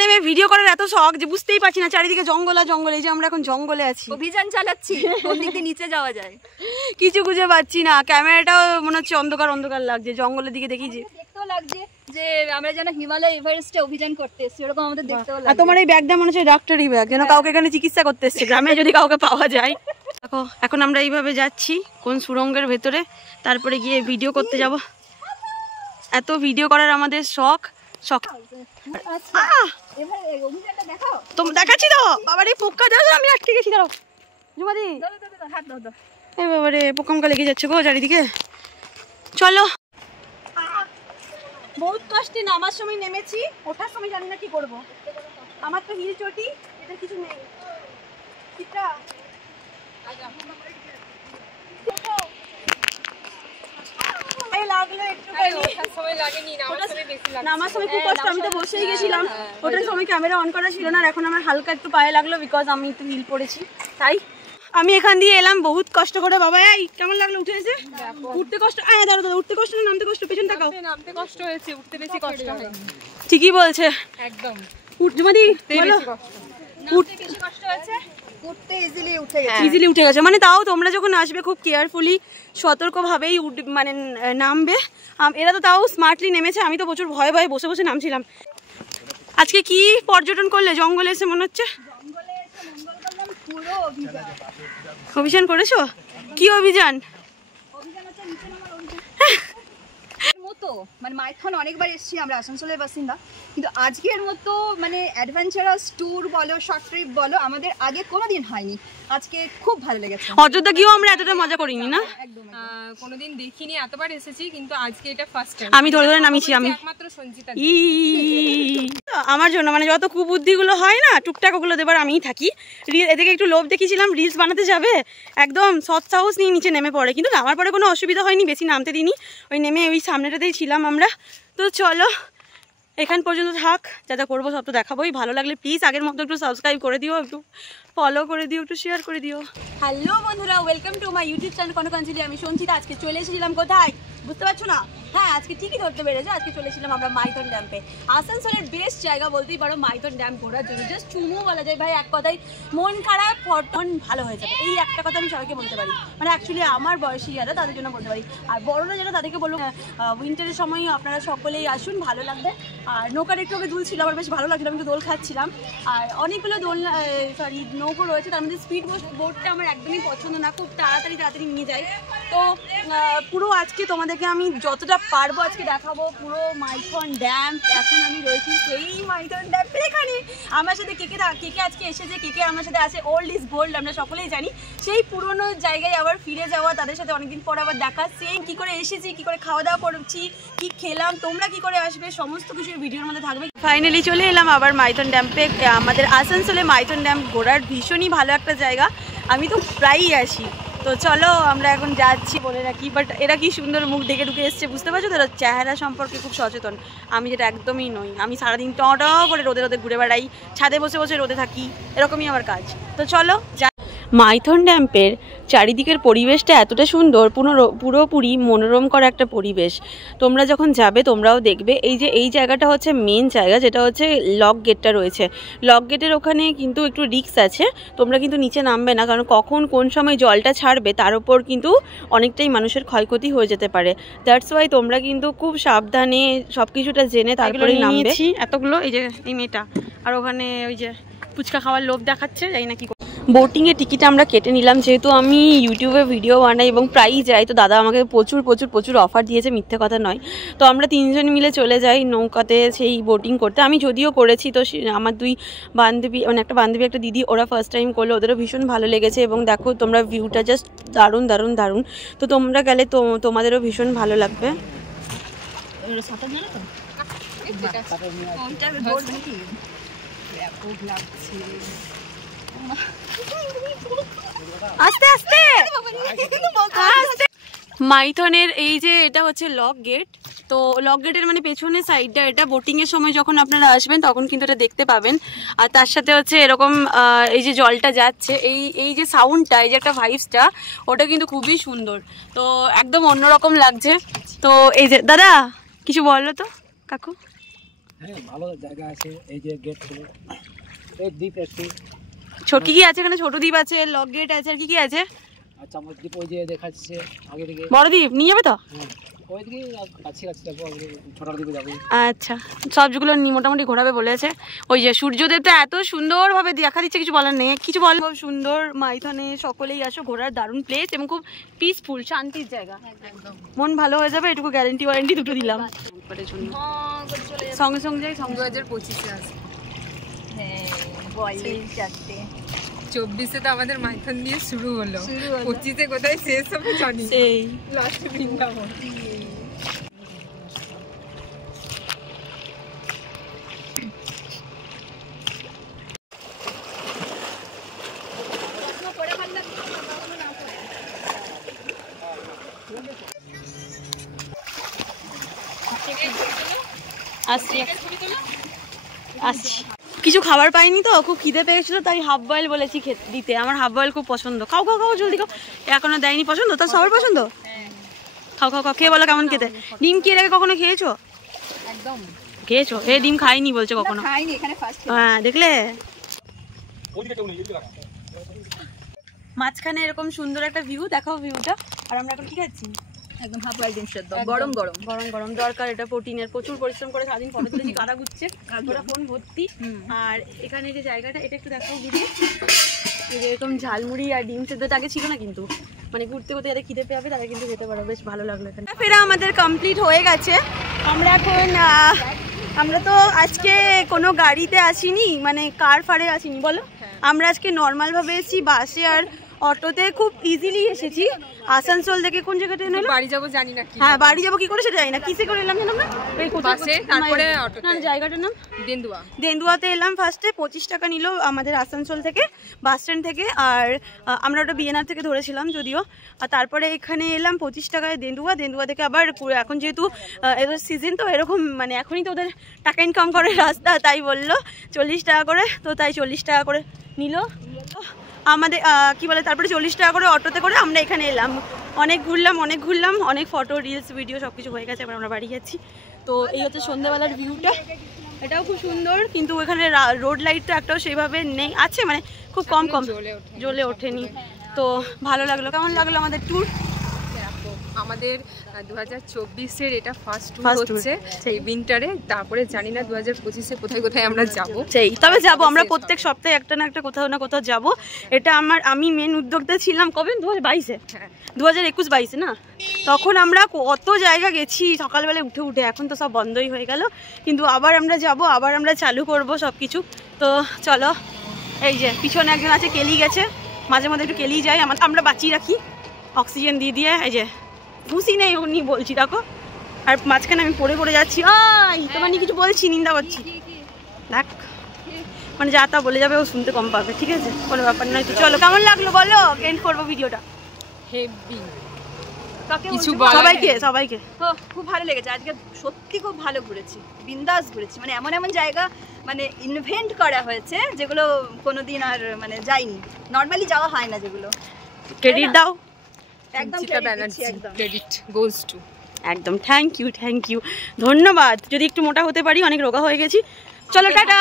নেমে ভিডিও করার এত শখ যে বুঝতেই পারছি না, চারিদিকে জঙ্গল আর জঙ্গল। এই যে আমরা এখন জঙ্গলে আছি, অভিযান চালাচ্ছি কোন দিক দিয়ে নিচে যাওয়া যায় কিছু খুঁজে পাচ্ছি না। ক্যামেরাটাও মনে হচ্ছে অন্ধকার অন্ধকার লাগছে, জঙ্গলের দিকে দেখি যে দেখতেও লাগছে যে আমরা যেন হিমালয় এভারেস্টে অভিযান করতে এসেছি, ওরকম আমাদের দেখতেও লাগছে। আর তোমার এই ব্যাগটা মনে হচ্ছে ডাক্তারি ব্যাগ, যেন কাউকে এখানে চিকিৎসা করতে এসছে, গ্রামে যদি কাউকে পাওয়া যায়। দেখো এখন আমরা এইভাবে যাচ্ছি কোন সুড়ঙ্গের ভেতরে, তারপরে গিয়ে ভিডিও করতে যাব। এত ভিডিও করার আমাদের শখ। তুমি দেখাচ্ছি তো বাবারে, পোকা দাও, আমি আটকে গেছি। দাঁড়াও জুমাদি, বাবারে পোকামকা লেগে যাচ্ছে গো চারিদিকে। চলো, বহুত কষ্টে নামার সময় নেমেছি, ওঠার সময় জানি না কি করব। আমার তো হিল চটি, এটা কিছু নেই। নামার সময় খুব কষ্ট, আমি তো বসেই গেছিলাম, ওটার সময় ক্যামেরা অন করা ছিল না। আর এখন আমার হালকা একটু পায়ে লাগলো, বিকজ আমি একটু হিল পড়েছি। তাই আমি এখান দিয়ে এলাম বহুত কষ্ট করে। বাবা এই কেমন লাগলো উঠে এসে? উঠতে কষ্ট, আয় দাঁড়ো দাদা, উঠতে কষ্ট না নামতে কষ্ট? পেছন তাকাও। নামতে কষ্ট হয়েছে, উঠতে বেশি কষ্ট হয়নি। ঠিকই বলছে একদম। উঠতে বেশি কষ্ট হয়েছে, উঠতে ইজিলি উঠে গেছে। মানে তাও তোমরা যখন আসবে খুব কেয়ারফুলি সতর্কভাবেই মানে নামবে। এরা তো তাও স্মার্টলি নেমেছে, আমি তো প্রচুর ভয়ে ভয়ে বসে বসে নামছিলাম। আজকে কি পর্যটন করলে? জঙ্গলে এসে মনে হচ্ছে অভিযান করেছো। কি অভিযান? মতো মানে মাইথন অনেকবার এসেছি আমরা, আসানসোলের বাসিন্দা, কিন্তু আজকের মতো মানে অ্যাডভেঞ্চারাস ট্যুর বলো, শর্ট ট্রিপ বলো, আমাদের আগে কোনোদিন হয়নি। আজকে খুব ভালো লেগেছে। অযোধ্যা গিয়েও আমরা এতটা মজা করিনি না, কোনোদিন দেখিনি, এতবার এসেছি কিন্তু আজকে এটা ফার্স্ট টাইম। আমি ধরে ধরে নামিছি, আমি একমাত্র সঞ্চিতা আমার জন্য মানে যত কুবুদ্ধিগুলো হয় না টুকটাক ওগুলো দেবার আমিই থাকি। এদিকে একটু লোভ দেখিয়েছিলাম রিলস বানাতে যাবে, একদম সৎ সাহস নিয়ে নিচে নেমে পড়ে, কিন্তু নামার পরে কোনো অসুবিধা হয়নি, বেশি নামতে দিইনি। ওই নেমে ওই সামনেটাতেই ছিলাম আমরা। তো চলো এখান পর্যন্ত থাক, যা যা করবো সব তো দেখাবোই। ভালো লাগলে প্লিজ আগের মতো একটু সাবস্ক্রাইব করে দিও, একটু ফলো করে দিও, একটু শেয়ার করে দিও। হ্যালো বন্ধুরা, welcome to my YouTube channel Kanakanjali. আমি সঞ্চিতা। আজকে চলে এসেছিলাম কোথায় বুঝতে পারছো না? হ্যাঁ আজকে ঠিকই ধরতে পেরেছো, আজকে চলে এসেছিলাম আমরা মাইথন ড্যাম্পে। আসানসোলের বেস্ট জায়গা বলতেই পারো মাইথন ড্যাম ঘোরার জন্য। জাস্ট চুমু বলা যায় ভাই, এক কথায় মন খারাপ ফটন ভালো হয়ে যাবে, এই একটা কথা আমি সবাইকে বলতে পারি। মানে অ্যাকচুয়ালি আমার বয়সী যারা তাদের জন্য বলতে পারি, আর বড়রা যারা তাদেরকে বলবো উইন্টারের সময় আপনারা সকলেই আসুন, ভালো লাগবে। আর নৌকার একটু দুল ছিল, আমার বেশ ভালো লাগছিল, আমি তো দোল খাচ্ছিলাম। আর অনেকগুলো নৌকো রয়েছে, তার মধ্যে স্পিড বোটটা আমার একদমই পছন্দ না, খুব তাড়াতাড়ি নিয়ে যায়। তো পুরো আজকে তোমাদেরকে আমি যতটা পারবো আজকে দেখাবো পুরো মাইথন ড্যাম। এখন আমি রয়েছি সেই মাইথন ড্যামের এখানে। আমার সাথে কে কে আজকে এসেছে, কে আমার সাথে আছে, ওল্ড ইজ গোল্ড আমরা সকলেই জানি। সেই পুরোনো জায়গায় আবার ফিরে যাওয়া, তাদের সাথে অনেকদিন পর আবার দেখা, সেম কী করে এসেছি, কী করে খাওয়া দাওয়া করছি, কী খেলাম, তোমরা কী করে আসবে, সমস্ত কিছু ভিডিওর মধ্যে থাকবে। ফাইনালি চলে এলাম আবার মাইথন ড্যাম্পে। আমাদের আসানসোলে মাইথন ড্যাম ঘোরার ভীষণই ভালো একটা জায়গা, আমি তো প্রায়ই আসি। তো চলো আমরা এখন যাচ্ছি, বলে রাখি। বাট এরা কি সুন্দর মুখ ঢেকে ঢুকে এসছে, বুঝতে পারছো তো? এরা চেহারা সম্পর্কে খুব সচেতন, আমি যেটা একদমই নই। আমি সারাদিন টটা করে রোদে ঘুরে বেড়াই, ছাদে বসে বসে রোদে থাকি, এরকমই আমার কাজ। তো চলো যা। মাইথন ড্যাম্পের চারিদিকের পরিবেশটা এতটা সুন্দর, পুরোপুরি মনোরম করা একটা পরিবেশ। তোমরা যখন যাবে তোমরাও দেখবে। এই জায়গাটা হচ্ছে মেন জায়গা, যেটা হচ্ছে লক গেটটা রয়েছে। লক গেটের ওখানে কিন্তু একটু রিস্ক আছে, তোমরা কিন্তু নিচে নামবে না, কারণ কখন কোন সময় জলটা ছাড়বে তার উপর কিন্তু অনেকটাই মানুষের ক্ষয়ক্ষতি হয়ে যেতে পারে। দ্যাটস ওয়াই তোমরা কিন্তু খুব সাবধানে সব কিছুটা জেনে তারপরে নামবে। এতগুলো এই যে এই মেয়েটা, আর ওখানে ওই যে ফুচকা খাওয়ার লোভ দেখাচ্ছে, যাই না কি। বোটিংয়ের টিকিট আমরা কেটে নিলাম, যেহেতু আমি ইউটিউবে ভিডিও বানাই এবং প্রায়ই যাই, তো দাদা আমাকে প্রচুর অফার দিয়েছে, মিথ্যে কথা নয়। তো আমরা 3 জন মিলে চলে যাই নৌকাতে সেই বোটিং করতে। আমি যদিও করেছি, তো আমার 2 বান্ধবী, মানে একটা বান্ধবী একটা দিদি, ওরা ফার্স্ট টাইম করলো, ওদেরও ভীষণ ভালো লেগেছে। এবং দেখো তোমরা ভিউটা জাস্ট দারুণ। তো তোমরা গেলে তো তোমাদেরও ভীষণ ভালো লাগবে। আস্তে আস্তে মাইথনের এই যে এটা হচ্ছে লক গেট। তো লক গেটের মানে পেছনের সাইডটা, এটা বোটিংয়ের সময় যখন আপনারা আসবেন তখন কিন্তু এটা দেখতে পাবেন। আর তার সাথে হচ্ছে এরকম এই যে জলটা যাচ্ছে, এই যে সাউন্ডটা, এই যে একটা ভাইবসটা, ওটা কিন্তু খুবই সুন্দর। তো একদম অন্যরকম লাগছে। তো এই যে দাদা কিছু বললো তো কাকু। হ্যাঁ ভালো জায়গা আছে, এই যে গেট ছিল, এই দ্বীপ আছে, ছোট কি আছে এখানে? ছোট দ্বীপ আছে, লক গেট আছে, আর কি কি আছে? আর চামচ দ্বীপ ওই যে দেখাচ্ছে আগে দিকে। বড় দ্বীপ নিয়ে যাবে তো? হ্যাঁ ওই দিকে কাছে কাছে যাবো, ছোটার দিকে যাবো। আচ্ছা, সবগুলো মোটামুটি ঘোরাবে বলেছে। ওই যে সূর্যদেবটা এত সুন্দরভাবে দেখা দিচ্ছে, কিছু বলার নেই। কিছু বল, খুব সুন্দর মাইথনে সকলেই আসো, ঘোরার দারুণ প্লেস এবং খুব পিসফুল, শান্তির জায়গা। মন ভালো হয়ে যাবে, এটুকু গ্যারেন্টি ওয়ারেন্টি দুটো দিলাম। সঙ্গে সঙ্গে যাই, 2025-এ আসবে। হ্যাঁ বলে চারটে 24-এ তো আমাদের মাইথন দিয়ে শুরু হলো, 25-এ কোথায় শেষ হবে জানি। সেই লাস্ট বৃন্দাবন। আসছি। কিছু খাবার পাইনি তো, খুব খিদে পেয়েছিল, তাই হাফ বয়েল বলেছি খেতে দিতে। আমার হাফ বয়েল খুব পছন্দ। খাও খাও খাও, জলদি খাও। এখনো দেয়নি, পছন্দ তো সবার পছন্দ। খাও খাও খাও, খেয়ে বলো কেমন খেতে। ডিম কি এর আগে কখনো খেয়েছো? একদম খেয়েছো? এ ডিম খাইনি বলছে কখনো। খাইনি, এখানে ফার্স্ট। হ্যাঁ দেখলে, মাঝখানে এরকম সুন্দর একটা ভিউ, দেখাও ভিউটা। আর আমরা এখন কি খাচ্ছি? একদম হাফ বয়েল ডিম সেদ্ধ, গরম গরম গরম গরম। দরকার এটা প্রোটিনের, প্রচুর পরিশ্রম করে সারাদিন ফটো তুলেছি, কাদা গুচ্ছে, ওরা ফোন ভর্তি। আর এখানে যে জায়গাটা, এটা একটু দেখাও ঘুরে। এরকম ঝালমুড়ি আর ডিম সেদ্ধটা আগে ছিল না, কিন্তু মানে ঘুরতে ঘুরতে যাদের খিদে পেয়ে তারা কিন্তু যেতে পারো। বেশ ভালো লাগলো এখানে। ফেরা আমাদের কমপ্লিট হয়ে গেছে। আমরা এখন আমরা তো আজকে কোনো গাড়িতে আসিনি, মানে কার ফারে আসিনি বলো। আমরা আজকে নর্মালভাবে এসেছি, বাসে আর অটোতে খুব ইজিলি এসেছি। আসানসোল থেকে কোন জায়গাটা এলাম? বাড়ি যাবো জানি না কি। হ্যাঁ বাড়ি যাবো কি করে সেটা জানি না, কিসে করে এলাম জানো না? এই বাসে, তারপরে অটোতে। না জায়গাটার নাম দেন্দুয়া। দেন্দুয়াতে এলাম ফার্স্টে। 25 টাকা নিল আমাদের আসানসোল থেকে, বাস স্ট্যান্ড থেকে। আর আমরা ওটা বিএনআর থেকে ধরেছিলাম যদিও। আর তারপরে এখানে এলাম 25 টাকায় দেন্দুয়া। দেন্দুয়া থেকে আবার এখন যেহেতু এদের সিজন, তো এরকম মানে এখনই তো ওদের টাকা ইনকাম করে রাস্তা, তাই বললো 40 টাকা করে, তো তাই 40 টাকা করে নিল আমাদের। কি বলে, তারপরে 40 টাকা করে অটোতে করে আমরা এখানে এলাম। অনেক ঘুরলাম, অনেক ফটো রিলস ভিডিও সব কিছু হয়ে গেছে। এবার আমরা বাড়ি যাচ্ছি। তো এই হচ্ছে সন্ধ্যাবেলার ভিউটা, এটাও খুব সুন্দর। কিন্তু এখানে রোড লাইটটা একটাও সেইভাবে নেই, আছে মানে খুব কম জ্বলে ওঠেনি। তো ভালো লাগলো। কেমন লাগলো আমাদের ট্যুর? আমাদের 2024-এর এটা ফার্স্ট ট্যুর হচ্ছে এই উইন্টারে। তারপরে জানি না 2025-এ কোথায় কোথায় আমরা যাব। সেই তবে যাবো আমরা, প্রত্যেক সপ্তাহে একটা না একটা কোথাও না কোথাও যাব। এটা আমি মেন উদ্যোক্তা ছিলাম কবে? 2022-এ, 2021-22-এ না, তখন আমরা কত জায়গা গেছি সকালবেলা উঠে উঠে। এখন তো সব বন্ধই হয়ে গেল, কিন্তু আবার আমরা যাব, আবার আমরা চালু করব সব কিছু। তো চলো, এই যে পিছনে একজন আছে, কেলি গেছে, মাঝে মাঝে একটু কেলি যায়, আমরা বাঁচিয়ে রাখি অক্সিজেন দিয়ে দিয়ে। এই যে খুশি নেই উনি বলছি, দেখো। আর মাঝখানে আমি পড়ে যাচ্ছি, তোমার নিয়ে কিছু বলছি, নিন্দা করছি, দেখ মানে যা তা বলে যাবে, ও শুনতে কম পাবে, ঠিক আছে, কোনো ব্যাপার নয়। তো চলো, কেমন লাগলো বলো, এন্ড করবো ভিডিওটা। হেভি কিছু সবাইকে খুব ভালো লেগেছে আজকে, সত্যি খুব ভালো ঘুরেছি, বিন্দাস ঘুরেছি। মানে এমন এমন জায়গা মানে ইনভেন্ট করা হয়েছে যেগুলো কোনোদিন আর মানে যাইনি, নর্মালি যাওয়া হয় না যেগুলো। ক্রেডিট দাও একদম ক্রেডিট গোজ টু। একদম থ্যাংক ইউ ধন্যবাদ। যদি একটু মোটা হতে পারি, অনেক রোগা হয়ে গেছি। চলো টাটা।